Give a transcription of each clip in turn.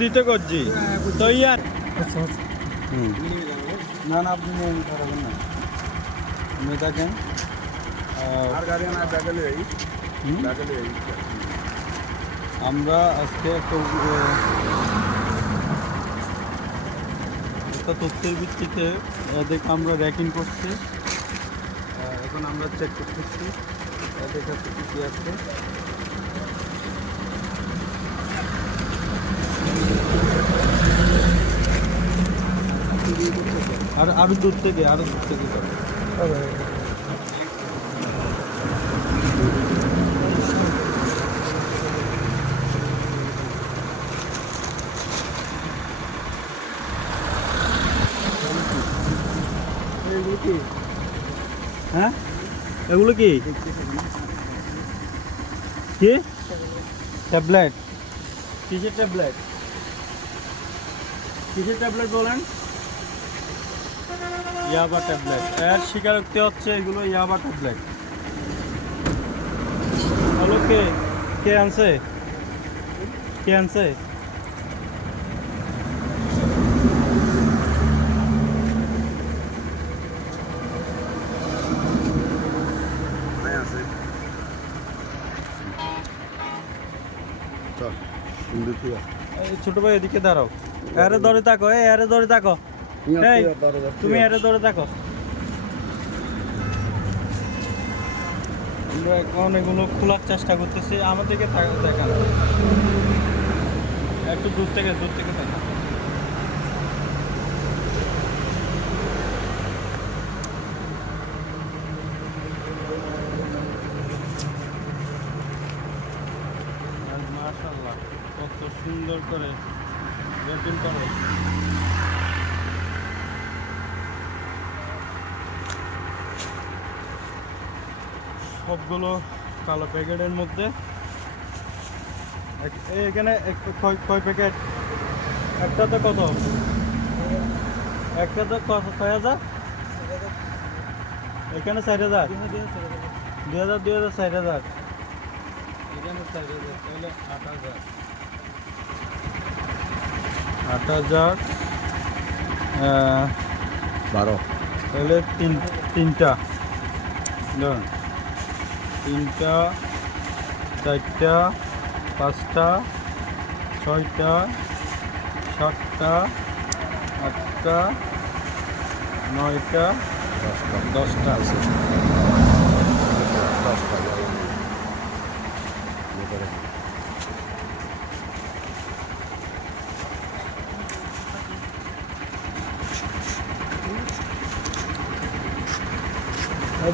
দিতে করছি তো ইয়ার না না আপনি খারাপেন না আপনি দেখেন আমরা আজকে একটা তথ্যের ভিত্তিতে দেখে আমরা র্যাকিং করছি এখন আমরা চেক করতেছি দেখাচ্ছি কী আছে আরো দূর থেকে যাবে হ্যাঁ এগুলো কি ট্যাবলেট কিসের ট্যাবলেট বলেন ইয়াবা ট্যাবলেট এর স্বীকারোক্তি হচ্ছে এগুলো ইয়াবা ট্যাবলেট হলো কে আনছে ছোট ভাই এদিকে দাঁড়াও এরে ধরে থাকো তুমি এরে ধরে থাকো আমরা এখন এগুলো খোলার চেষ্টা করতেছি আমাদেরকে দেখানো একটু দূর থেকে দেখা মাশাআল্লাহ কত সুন্দর করে রেটিং করে সবগুলো কালো প্যাকেটের মধ্যে এখানে কয় প্যাকেট একটাতে কত 6,000 এখানে 4,000 2,000 4,000 এখানে 4,000 তাহলে 8,000 12 তাহলে তিনটা ধরুন 3টা 4টা 5টা 6টা 7টা 8টা 9টা 10টা আছে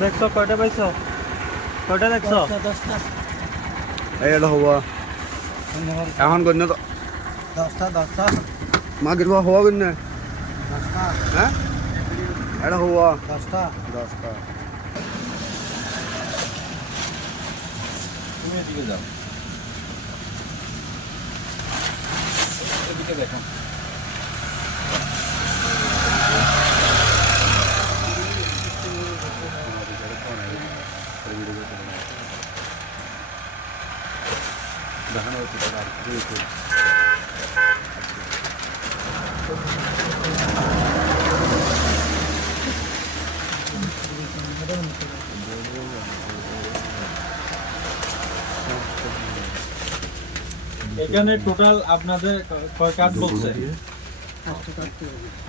দেখছো কয়টা পাইছো কয়টা দেখছো 10টা এটা হওয়া এখন গণ্য তো 10টা মাগির বা হওয়া গণ্য 10টা হ্যাঁ এটা হওয়া 10টা তুমি এদিকে যাও এদিকে দেখো দেখানো হচ্ছে এখানে টোটাল আপনাদের কয় কাঠ বলছে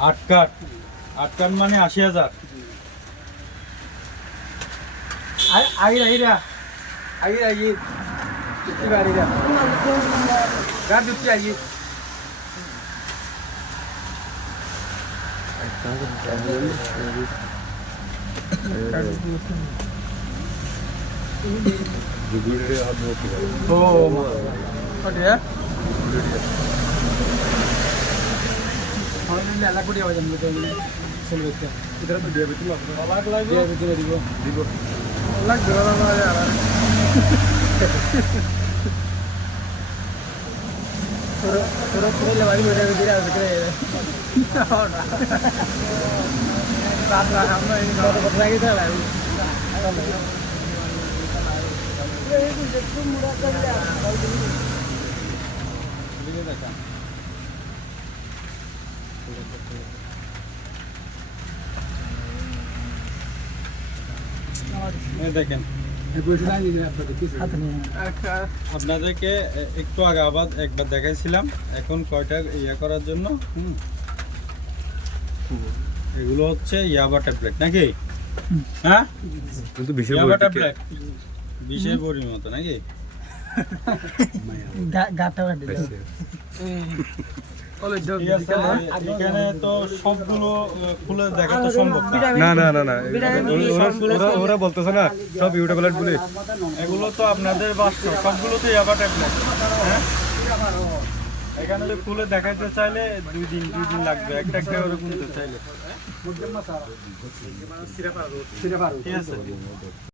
8 কাঠ মানে 80,000 আইরা कितनी बारी जा गाड़ जुटी आइए ओ कटिया हमने ले अलग कुटिया वजन में तो सुन लेते हैं इधर तो दिया बिल्कुल अलग अलग दिया बिल्कुल दिगो अलग जगह ना आ रहा है थोड़ा लवाई मेरा भी गिरा দেখেন আপনাদেরকে একটু আগে আবার একবার দেখাইছিলাম, এখন কয়টা ইয়া করার জন্য এগুলো হচ্ছে ইয়াবা ট্যাবলেট নাকি? হ্যাঁ, কিন্তু বিষয় ইয়াবা ট্যাবলেট বিষের বড়ির মতো নাকি? ঠিক আছে, এখানে তো সবগুলো খুলে দেখা তো সম্ভব না। না ওরা বলতেছে না সব ইউটিউবার বলে এগুলো তো আপনাদের বাস্তব, সবগুলো তো ইয়াবা ট্যাবলেট। হ্যাঁ, এখানে তো খুলে দেখাতে চাইলে 2 দিন লাগবে, একটা করে কিনতে চাইলে। ঠিক আছে।